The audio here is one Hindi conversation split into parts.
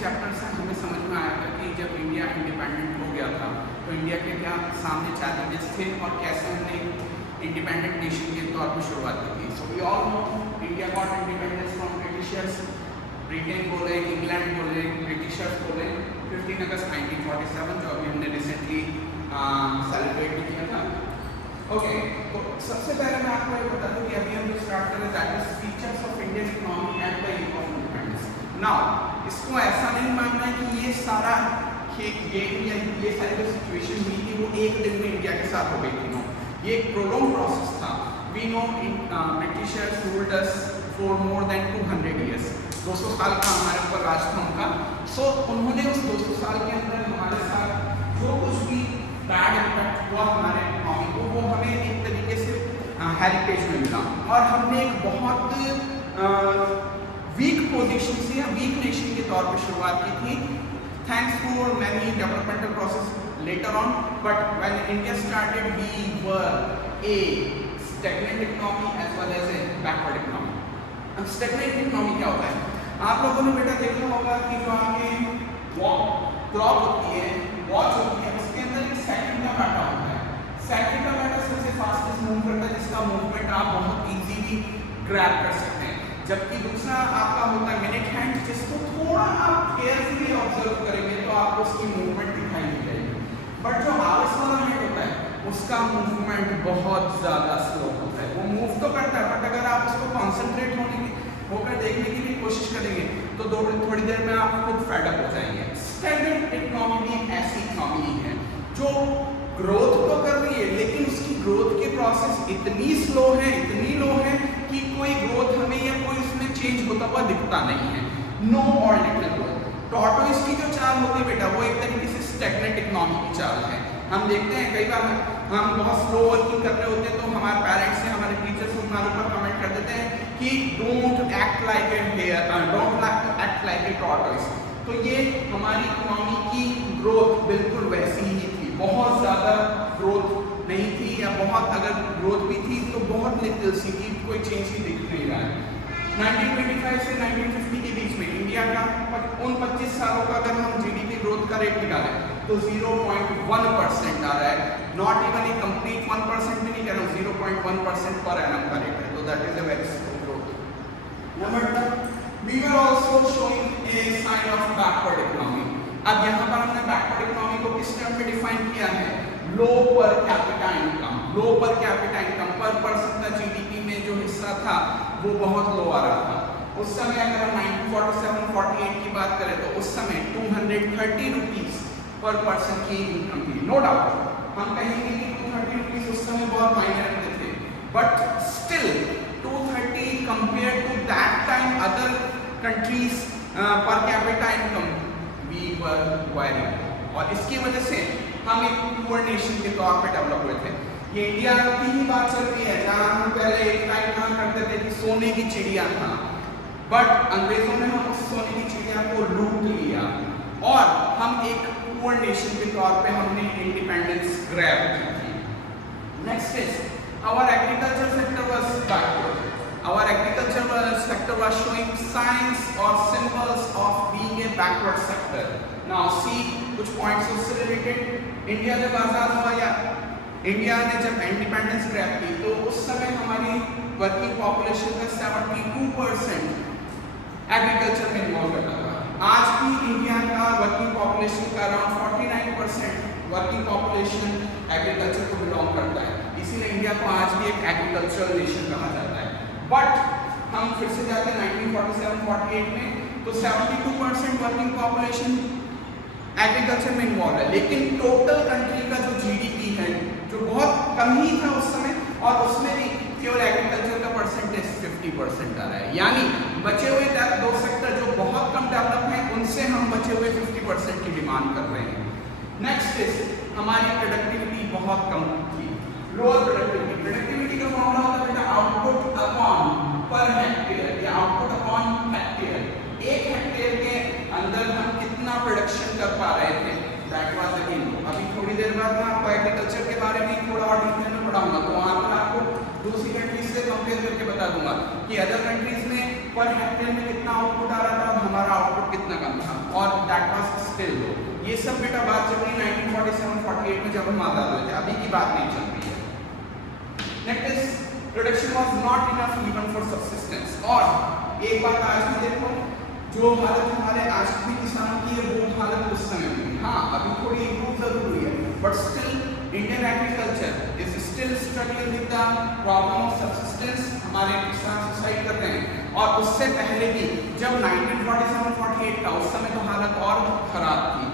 चैप्टर से हमें समझ में आया था कि जब इंडिया इंडिपेंडेंट हो गया था तो इंडिया के क्या सामने चैलेंजेस थे और कैसे हमने इंडिपेंडेंट नेशन के तौर पर शुरुआत की थी। So we all know India got independence from Britishers, Britain बोले, इंग्लैंड बोले, ब्रिटिशर्स बोले, 15 अगस्त 1947 जो अभी हमने रिसेंटली सेलिब्रेट किया था। ओके, तो सबसे पहले मैं आपको ये बता दूं कि अभी हम जो स्टार्ट करें that is features of Indian economy at the eve of independence. Now इसको ऐसा नहीं मानना है कि ये सारा ये सारी जो सिचुएशन हुई थी वो एक दिन में इंडिया के साथ हो गई थी। नो, ये एक प्रोलॉन्ग प्रोसेस था। We know Britishers ruled us for more than 200 years, 200 साल का हमारे ऊपर राज था उनका। सो उन्होंने उस 200 साल के अंदर हमारे साथ जो कुछ भी बैड इम्पैक्ट हुआ हमारे इकोनॉमी को, वो हमें एक तरीके से हेरिटेज में मिला और हमने एक बहुत वीक पोजीशन से या वीक नेशन के तौर पर शुरुआत की थी। Thanks for many developmental process later on, but when India started we were a stagnant economy as well as a backward economy. अब स्टैग्नेंट इकोनॉमी क्या होता है? आप लोगों ने बेटा देखा होगा कि जो आपकी क्लॉक होती है, वॉच होती है, उसके अंदर एक सेकंड का डाटा होता है। सेकंड का डाटा सबसे फास्टेस्ट मूव करता है, जिसका मूवमेंट आप बहुत इजीली ग्रैब कर सकते हैं। जबकि दूसरा आपका होता है मिनट हैंड, जिसको थोड़ा आप केयरफुली ऑब्जर्व करेंगे तो आपको उसकी मूवमेंट दिखाई नहीं देगी। बट जो आवर्स वाला हैंड होता है उसका मूवमेंट बहुत ज़्यादा स्लो होता है। वो मूव तो करता है बट अगर आप उसको कॉन्सेंट्रेट होकर देखने की भी कोशिश करेंगे तो थोड़ी देर में आप खुद फेडअप हो जाएंगे। स्टैग्नेंट इकोनॉमी भी एक ऐसी इकोनॉमी है जो ग्रोथ तो कर रही है लेकिन उसकी ग्रोथ के प्रोसेस इतनी स्लो है, इतनी लो है कि कोई ग्रोथ हमें या कोई उसमें चेंज होता हुआ दिखता नहीं है। नो और लिटिल ग्रोथ। टॉर्टोइस की जो चाल होती है बेटा वो एक तरीके से स्टैग्नेंट इकोनॉमी की चाल है। हम देखते हैं कई बार हम बहुत स्लो वर्किंग कर रहे होते हैं तो हमारे पेरेंट्स से हमारे टीचर्स हमारे ऊपर कमेंट कर देते हैं कि don't act like a hare, don't act like a tortoise. तो ये हमारी इकोनॉमी की ग्रोथ बिल्कुल वैसी ही थी, बहुत ज़्यादा ग्रोथ नहीं थी या बहुत अगर ग्रोथ भी थी तो बहुत लिटिल सी थी, कोई चेंज ही दिख नहीं रहा है। 1925 से 1950 के बीच में इंडिया का उन 25 सालों का अगर हम जीडीपी ग्रोथ का रेट निकालें तो 0.1% आ रहा है। नॉट इवन ए कंप्लीट 1% भी नहीं कह रहा हूँ, 0.1% पर एनम का रेट है। तो that is a very slow growth. Number 2, we were also showing a sign of backward economy. अब यहाँ पर हमने बैकवर्ड इकोनॉमी को किस टर्म में डिफाइन किया है? लो per capita income. Low per capita income per person का जीडीपी में जो हिस्सा था वो बहुत लो आ रहा था। उस समय अगर हम 1947-48 की बात करें तो उस समय 230 रुपीस पर पर्सन की इनकम थी। नो डाउट हम कहेंगे कि 230 रुपीस उस समय बहुत मायने रखते थे, but still 230 compare to that time other countries per capita income we were very low. और इसकी वजह से हम एक पुअर नेशन के तौर पे डेवलप हुए थे। ये इंडिया की ही बात चल रही है जहाँ हम पहले एक टाइम कहा करते थे कि सोने की चिड़िया था, बट अंग्रेजों ने हम उस सोने की चिड़िया को लूट लिया और हम एक पुअर नेशन के तौर पे हमने इंडिपेंडेंस ग्रैब की थी। Next is our agriculture sector was backward. Our agriculture sector was showing signs or symbols of being a backward sector. Now see कुछ points उससे related। इंडिया जब आज़ाद हुआ या इंडिया ने जब इंडिपेंडेंस ग्रैब की तो उस समय हमारी वर्किंग पॉपुलेशन का 72% एग्रीकल्चर में इन्वॉल्व रहता था। आज भी इंडिया का वर्किंग पॉपुलेशन का अराउंड 49% वर्किंग पॉपुलेशन एग्रीकल्चर को बिलोंग करता है। इसीलिए इंडिया को आज भी एक एग्रीकल्चरल नेशन कहा जाता है। बट हम फिर से जाते हैं 1947-48 में तो 72% वर्किंग पॉपुलेशन एग्रीकल्चर में इन्वॉल्व है, लेकिन टोटल कंट्री का जो जीडीपी है जो बहुत कम ही था उस समय और उसमें भी केवल एग्रीकल्चर का परसेंटेज 50% आ रहा है। यानी बचे हुए दो सेक्टर जो बहुत कम डेवलप हैं उनसे हम बचे हुए 50% की डिमांड कर रहे हैं। नेक्स्ट इज हमारी प्रोडक्टिविटी बहुत कम थी, लोअर प्रोडक्टिविटी। प्रोडक्टिविटी का फॉर्मूला होता है बेटा आउटपुट अपॉन पर हेक्टेयर या आउटपुट अपॉन हेक्टेयर। एक हेक्टेयर के अंदर हम कितना प्रोडक्शन कर पा रहे थे, दैट वाज द इन। अभी थोड़ी देर बाद मैं आपको एग्रीकल्चर के बारे में थोड़ा और डिटेल में पढ़ाऊंगा, तो वहाँ पर आपको दूसरी कंट्रीज से कंपेयर करके बता दूंगा कि अदर कंट्रीज में पर हेक्टेयर में कितना आउटपुट आ रहा था और हमारा आउटपुट कितना कम था, और दैट वाज स्टिल लो। ये सब बेटा बात चल रही 1947-48 में जब हम आजाद हुए थे, अभी की बात नहीं चल रही है। Next is production was not enough even for subsistence. और एक बात आज भी देखो, जो हालत हमारे आज भी किसानों की है वो हालत उस समय में, हाँ अभी थोड़ी इम्प्रूव जरूर हुई है, but still Indian agriculture is still struggling with the problem of subsistence. हमारे किसान सुसाइड कर रहे हैं। और उससे पहले भी जब 1947-48 का, उस समय तो हालत और खराब थी।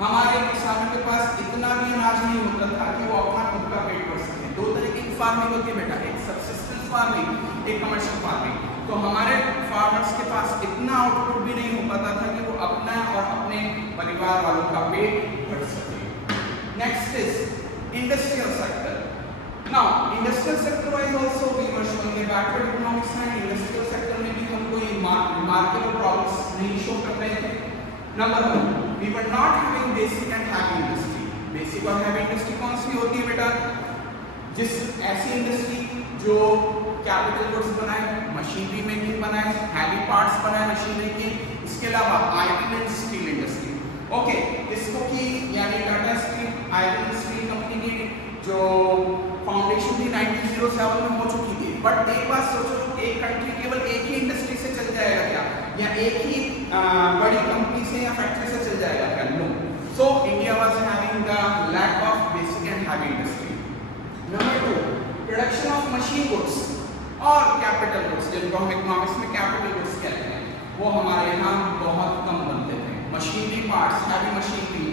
हमारे किसानों के पास इतना भी अनाज नहीं होता था कि वो अपना खुद का पेट भर सके। दो तरीके की फार्मिंग होती है बेटा, एक सब्सिस्टेंस फार्मिंग, एक कमर्शियल फार्मिंग। तो हमारे फार्मर्स के पास इतना आउटपुट भी नहीं हो पाता था कि वो अपना और अपने परिवार वालों का पेट भर सके। Next is industrial sector. Now industrial sector wise also we were showing backward economics and industrial sector में भी हम कोई मार्केबल प्रॉब्लम्स नहीं शो कर रहे थे। Number 1, we were not having basic and heavy industry. Basic और हैवी इंडस्ट्री कौन सी होती है बेटा? जिस ऐसी इंडस्ट्री जो कैपिटल गुड्स बनाए, मशीनरी मेकिंग बनाए, हैवी पार्ट्स बनाए मशीनरी की, इसके अलावा iron and steel industry. Okay, इसको की यानी Tata steel, iron steel company की जो फाउंडेशन थी 1907 में हो चुकी थी। बट एक बात सोचो, एक कंट्री केवल एक ही इंडस्ट्री से चल जाएगा क्या, या एक ही बड़ी कंपनी से या फैक्ट्री से चल जाएगा क्या? No. So India was having the lack of basic and heavy industry. Number 2, production of machine goods और कैपिटल गुड्स, जिनको हम इकोनॉमिक्स में कैपिटल गुड्स कहते हैं, वो हमारे यहाँ बहुत कम बनते थे। Machinery parts, heavy machinery,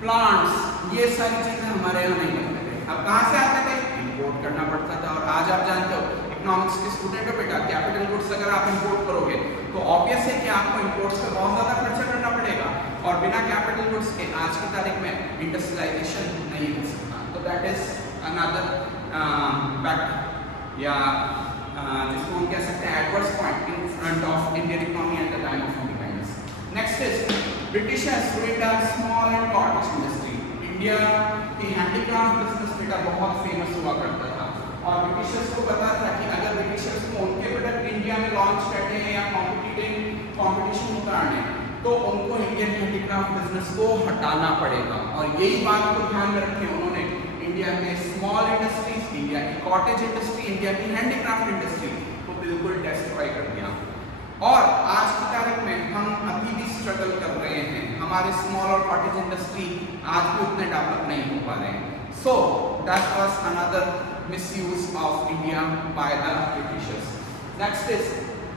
plants, ये सारी चीजें हमारे यहाँ नहीं बनते थे। अब कहाँ से आते थे? इंपोर्ट करना पड़ता था। और आज आप जानते हो इकोनॉमिक्स के स्टूडेंट हो बेटा, कैपिटल गुड्स अगर आप इंपोर्ट करोगे तो ऑब्वियस है कि आपको इंपोर्ट्स पे बहुत ज़्यादा खर्चा करना पड़ेगा, और बिना कैपिटल गुड्स के आज की तारीख में इंडस्ट्रियलाइजेशन नहीं हो सकता। तो दैट इज अनदर बैक, या जिसको हम कह सकते हैं adverse point in front of Indian economy at the time of independence. Next is Britishers with the small and cottage industry. India की हैंडीक्राफ्ट बिजनेस बेटा बहुत फेमस हुआ करता था, और ब्रिटिशर्स को पता था कि अगर ब्रिटिशर्स को उनके प्रोडक्ट इंडिया में लॉन्च करने हैं या कॉम्पिटिशन उतारने, तो उनको इंडियन हैंडीक्राफ्ट बिजनेस को हटाना पड़ेगा। और यही बात को ध्यान में रखते उन्होंने इंडिया के स्मॉल इंडस्ट्रीज, इंडिया की कॉटेज इंडस्ट्री, इंडिया की हैंडीक्राफ्ट इंडस्ट्री को बिल्कुल डिस्ट्रॉय कर दिया। और आज की तारीख में हम अभी भी स्ट्रगल कर रहे हैं, हमारे स्मॉल और कॉटेज इंडस्ट्री आज भी उतने डेवलप नहीं हो पा रहे हैं। So that was another misuse of India by the Britishers. Next is,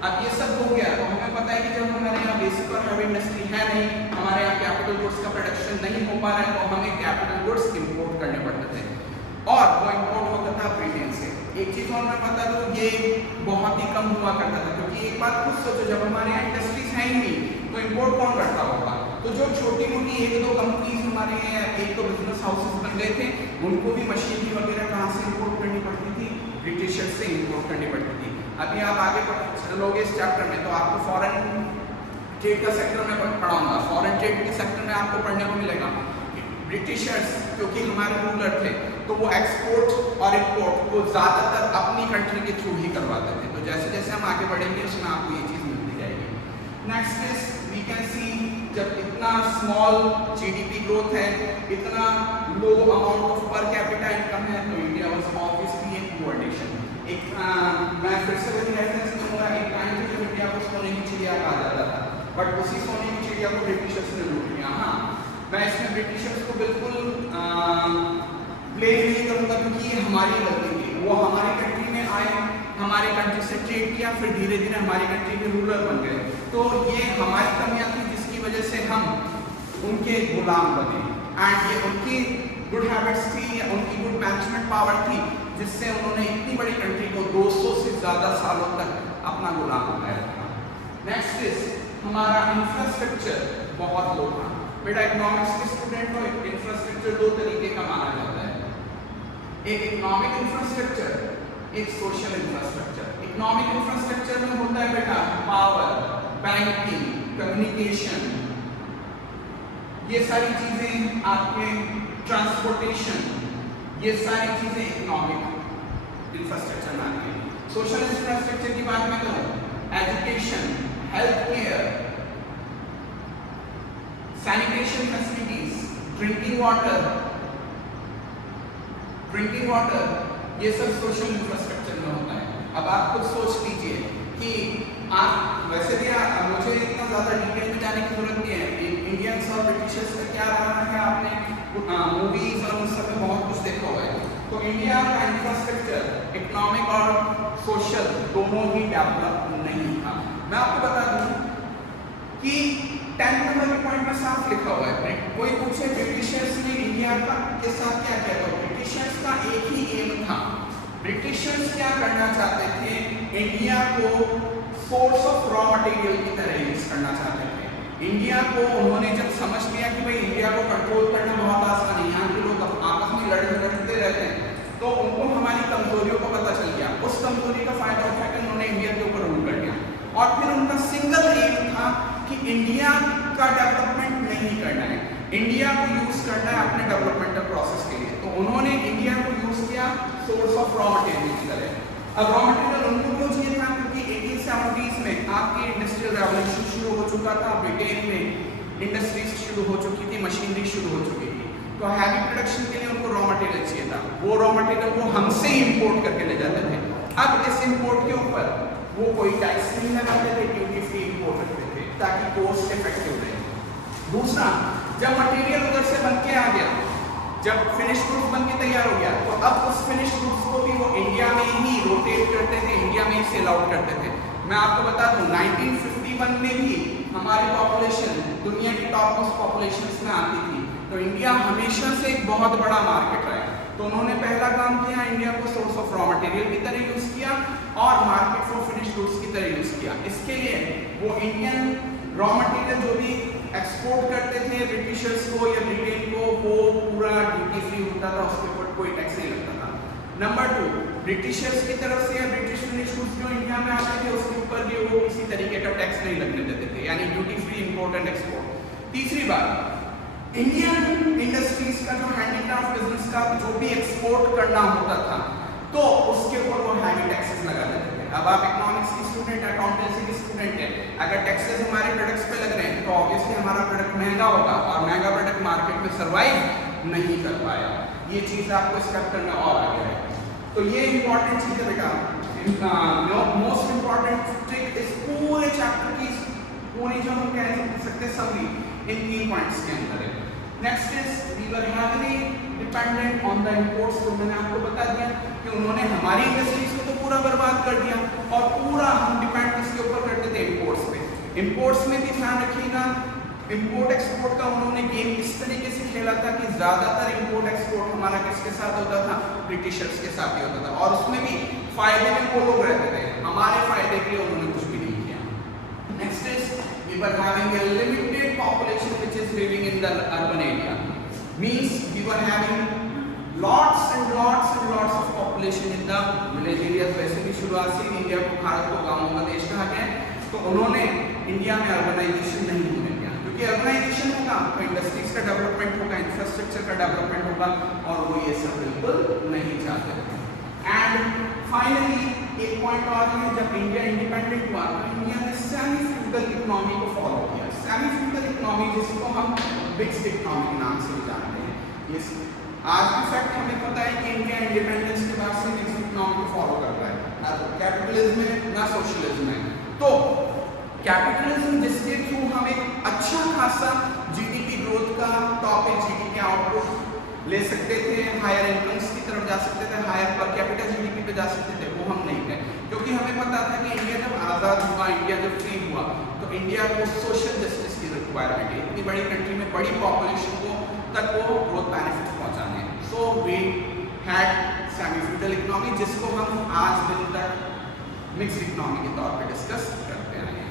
अब ये सब हो गया तो हमें पता है कि जब हमारे यहाँ बेसिक और हैवी इंडस्ट्री है नहीं, हमारे यहाँ कैपिटल गुड्स का प्रोडक्शन नहीं हो पा रहा है, तो हमें कैपिटल गुड्स इंपोर्ट करने पड़ते थे, और वो इंपोर्ट होता था ब्रिटेन से। एक चीज और मैं बता दूं, ये बहुत ही कम हुआ करता था, क्योंकि एक बात खुद सोचो, जब हमारे यहाँ इंडस्ट्रीज है ही नहीं तो इंपोर्ट कौन करता होगा? तो जो छोटी मोटी एक दो कंपनीज हमारे यहाँ, एक तो बिजनेस हाउसेस बन गए थे, उनको भी मशीनरी वगैरह कहाँ से इंपोर्ट करनी पड़ती थी? ब्रिटिशर्स से इंपोर्ट करनी पड़ती थी। अभी आप आगे चलोगे इस चैप्टर में तो आपको फॉरेन ट्रेड का सेक्टर में पढ़ाऊंगा। फॉरेन ट्रेड के सेक्टर में आपको पढ़ने को मिलेगा ब्रिटिशर्स क्योंकि हमारे रूलर थे, तो वो एक्सपोर्ट और इंपोर्ट को ज़्यादातर अपनी कंट्री के थ्रू ही करवाते थे। तो जैसे जैसे हम आगे बढ़ेंगे उसमें आपको ये चीज़ मिलती जाएगी। Next is we can see, जब इतना स्मॉल जीडीपी ग्रोथ है, इतना low amount of per capita income है, तो इंडिया वाज ऑब्वियसली एक पुअर नेशन। एक मैं फिर से वही रेफरेंस दूंगा, एक टाइम पे जब इंडिया को सोने की चिड़िया कहा जाता था, बट उसी सोने की चिड़िया को ब्रिटिशर्स ने लूट लिया। हाँ, मैं इसमें ब्रिटिशर्स को बिल्कुल ब्लेम नहीं करूँगा, क्योंकि ये हमारी गलती थी। वो हमारी कंट्री में आए, हमारी कंट्री से ट्रेड किया, फिर धीरे धीरे हमारी कंट्री के रूलर बन गए। तो ये हमारी कमियाँ थी जिसकी वजह से हम उनके गुलाम बने, एंड ये उनकी गुड हैबिट्स थी या उनकी गुड मैनेजमेंट पावर थी, जिससे उन्होंने इतनी बड़ी कंट्री को 200 से ज़्यादा सालों तक अपना गुलाम बनाया था। नेक्स्ट इज, हमारा इंफ्रास्ट्रक्चर बहुत लो था। बेटा इकोनॉमिक्स के स्टूडेंट को इंफ्रास्ट्रक्चर दो तरीके का माना जाता है, एक इकोनॉमिक इंफ्रास्ट्रक्चर, एक सोशल इंफ्रास्ट्रक्चर। इकोनॉमिक इंफ्रास्ट्रक्चर में होता है बेटा पावर, बैंकिंग, कम्युनिकेशन, ये सारी चीजें, आपके ट्रांसपोर्टेशन, ये सारी चीजें इकोनॉमिक इंफ्रास्ट्रक्चर में आती है। सोशल इंफ्रास्ट्रक्चर की बात मैं करूँ education, health care, sanitation facilities, drinking water, ये सब सोशल इंफ्रास्ट्रक्चर में होता है। अब आप खुद सोच लीजिए कि आप वैसे भी मुझे इतना ज़्यादा डिटेल में जाने की जरूरत नहीं है। इंडियंस और ब्रिटिशर्स का क्या रहा है आपने मूवीज और उन सब में बहुत कुछ देखा हुआ है। तो इंडिया का इंफ्रास्ट्रक्चर इकोनॉमिक और सोशल दोनों ही डेवलप नहीं था। मैं आपको बता दूं कि 10 नंबर के पॉइंट में साफ लिखा हुआ है, कोई पूछे ब्रिटिशर्स ने इंडिया का के साथ क्या किया, तो ब्रिटिशर्स का एक ही एम था। ब्रिटिशर्स क्या करना चाहते थे, इंडिया को सोर्स ऑफ रॉ मटेरियल की तरह यूज करना चाहते थे। इंडिया को उन्होंने जब समझ लिया कि भाई इंडिया को कंट्रोल करना बहुत आसान है, यहाँ के लोग आपस में लड़ते रहते हैं, तो उनको हमारी कमजोरियों को पता चल गया। उस कमजोरी का फायदा उठाकर उन्होंने इंडिया के ऊपर रूल कर दिया। और फिर उनका सिंगल एम था कि इंडिया का डेवलपमेंट नहीं करना है, इंडिया को यूज करना है अपने डेवलपमेंटल प्रोसेस के लिए। तो उन्होंने इंडिया को यूज किया सोर्स ऑफ रॉ मटेरियल की तरह। अब रॉ मटेरियल उनको क्यों चाहिए था, क्योंकि 1870s में आपकी इंडस्ट्रियल रेवोल्यूशन शुरू हो चुका था, ब्रिटेन में इंडस्ट्रीज शुरू हो चुकी थी, मशीनरी शुरू हो चुकी थी। तो हैवी प्रोडक्शन के लिए उनको रॉ मटेरियल चाहिए था। वो रॉ मटेरियल वो हमसे इंपोर्ट करके ले जाते थे। अब इस इंपोर्ट के ऊपर वो कोई टैक्स नहीं लगाते थे, ड्यूटी फ्री इंपोर्ट रखते थे ताकि कोस्ट इफेक्टिव रहे। दूसरा, जब मटेरियल उधर से बन के आ गया, जब फिनिश गुड्स बन के तैयार हो गया, तो अब उस फिनिश गुड्स को भी वो इंडिया में ही रोटेट करते थे, इंडिया में ही सेल आउट करते थे। मैं आपको बता दूं 1951 में भी हमारी पॉपुलेशन दुनिया की टॉप मोस्ट पॉपुलेशंस में आती थी। तो इंडिया हमेशा से एक बहुत बड़ा मार्केट रहा है। तो उन्होंने पहला काम किया, इंडिया को सोर्स ऑफ रॉ मटेरियल की तरह यूज किया और मार्केट फॉर फिनिश गुड्स की तरह यूज किया। इसके लिए वो इंडियन रॉ मटेरियल जो भी एक्सपोर्ट करते थे ब्रिटिशर्स को या ब्रिटेन को, वो पूरा ड्यूटी फ्री होता था, उसके ऊपर कोई टैक्स नहीं लगता था। नंबर 2, ब्रिटिशर्स की तरफ से या ब्रिटिश फिनिश गुड्स जो इंडिया में आते थे उसके ऊपर भी वो किसी तरीके का टैक्स नहीं लगने देते थे, यानी duty free import and export. तीसरी बात, इंडियन इंडस्ट्रीज का जो हैंडीक्राफ्ट बिजनेस का जो भी एक्सपोर्ट करना होता था, तो उसके ऊपर वो हैवी टैक्सेस लगा देते थे। अब आप इकोनॉमिक्स की स्टूडेंट, अकाउंटेंसी की स्टूडेंट है, अगर टैक्सेस हमारे प्रोडक्ट्स पे लग रहे हैं तो ऑब्वियसली हमारा प्रोडक्ट महंगा होगा और महंगा प्रोडक्ट मार्केट में सर्वाइव नहीं कर पाया। ये चीज आपको इस चैप्टर में और आ गया है। तो ये इंपॉर्टेंट चीज है बेटा, मोस्ट इंपॉर्टेंट ट्रिक इस पूरे चैप्टर की पूरी जो हम कह सकते हैं समरी इन 3 पॉइंट्स के अंदर है। Next is we were heavily dependent on the imports. तो मैंने आपको बता दिया कि उन्होंने हमारी इंडस्ट्रीज को तो पूरा बर्बाद कर दिया और पूरा हम डिपेंड किसके ऊपर करते थे, इंपोर्ट्स पे। इंपोर्ट्स में भी ध्यान रखिएगा, इंपोर्ट एक्सपोर्ट का उन्होंने गेम इस तरीके से खेला था कि ज्यादातर इंपोर्ट एक्सपोर्ट हमारा किसके साथ होता था, ब्रिटिशर्स के साथ ही होता था, और उसमें भी फायदे में वो लोग रहते थे, हमारे फायदे के लिए उन्होंने कुछ भी नहीं किया। Next is we were having a limited population which is living in the urban area, means we were having lots and lots of population in the village areas। वैसे भी शुरुआत से इंडिया को, भारत को गांवों का देश कहा गया है, तो उन्होंने इंडिया में अर्बनाइजेशन नहीं होने दिया, क्योंकि अर्बनाइजेशन होगा तो इंडस्ट्रीज का डेवलपमेंट होगा, इंफ्रास्ट्रक्चर का डेवलपमेंट होगा, और वो ये सब बिल्कुल नहीं चाहते थे। एंड फाइनली एक पॉइंट और है, जब इंडिया इंडिपेंडेंट हुआ तो इंडिया ने सेमी फ्यूडल इकोनॉमी को फॉलो किया। सेमी फ्यूडल इकोनॉमी जिसको हम मिक्स्ड इकोनॉमी के नाम से भी जानते हैं। ये आज की फैक्ट हमें पता है कि इंडिया इंडिपेंडेंस के बाद से मिक्स्ड इकोनॉमी को फॉलो कर रहा है, ना तो कैपिटलिज्म है ना सोशलिज्म है। तो कैपिटलिज्म जिसके थ्रू हम एक अच्छा खासा जीडीपी ग्रोथ का टॉपिक, जीडीपी आउटपुट ले सकते थे, हायर इनकम्स की तरफ जा सकते थे, हायर पर कैपिटा जीडीपी पे जा सकते थे, वो हम नहीं गए, क्योंकि हमें पता था कि इंडिया जब आज़ाद हुआ, इंडिया जब फ्री हुआ, तो इंडिया को सोशल जस्टिस की रिक्वायरमेंट है। इतनी बड़ी कंट्री में बड़ी पॉपुलेशन को तक वो ग्रोथ बेनिफिट पहुंचाने, so we had semi feudal economy, जिसको हम आज दिन तक मिक्स्ड इकोनॉमी के तौर पे डिस्कस करते आए हैं।